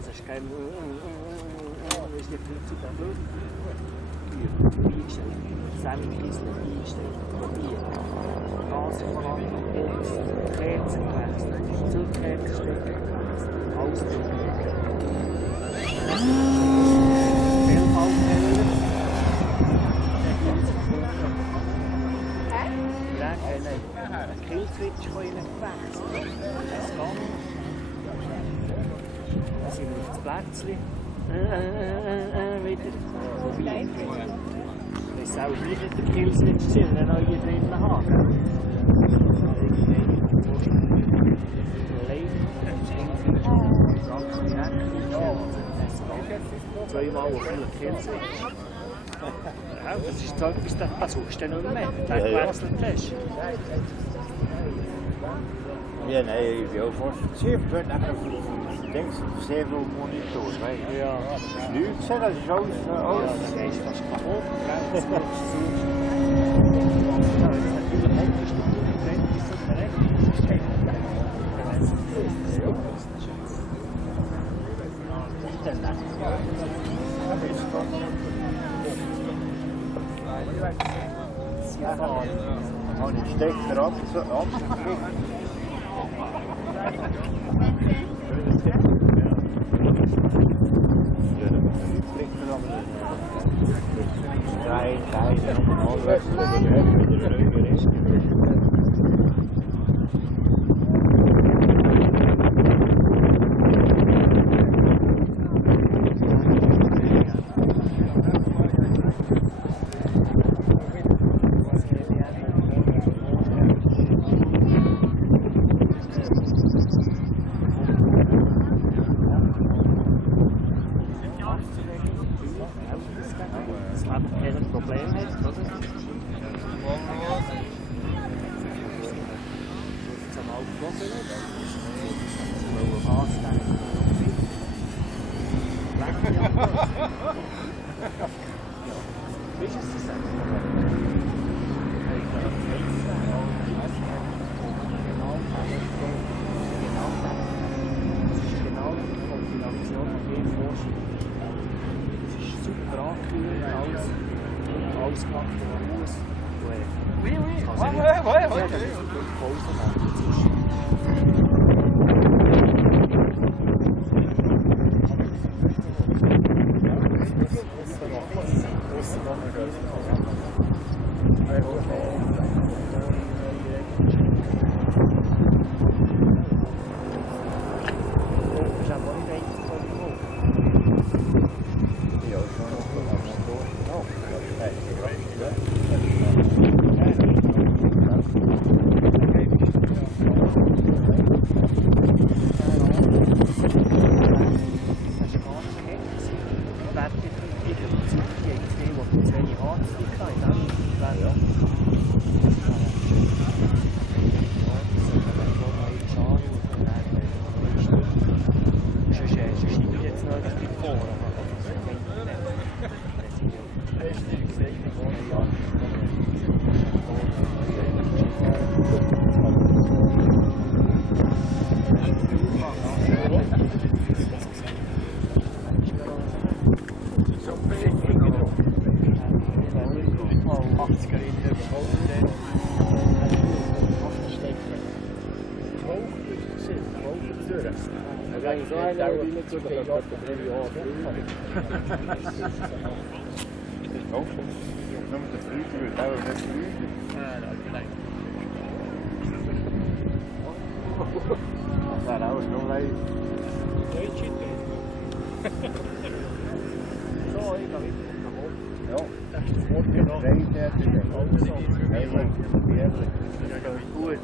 Nase ist kein ist nicht Flugzeug am Flug. Eingestellt. Semi-Kiesel eingestellt. Probiert. Nase von anderen Box. Kerzen gewechselt. Zurückkerzen stecken gewechselt. Alles drin. Bellfallkeller. Nein. Ein Killswitch von ihnen gewechselt. Es geht. Dann sind wir auf das Plätzchen. Wieder. Wobei. Das ist auch nicht der Killswitch, den wir noch hier drinnen haben. Zweimal auf einen Killswitch. Ja, das ist so etwas, das suchst du nicht mehr, wenn du gewechselt hast. Ja, nee, ik wil voor 7 nachher denkst du sehr viel Monitor. Ja. Flug zijn, dat is alles. Ja, das ist fast kaputt. Das ist so. Und ich stecke er ab, so abgekriegt. Gut.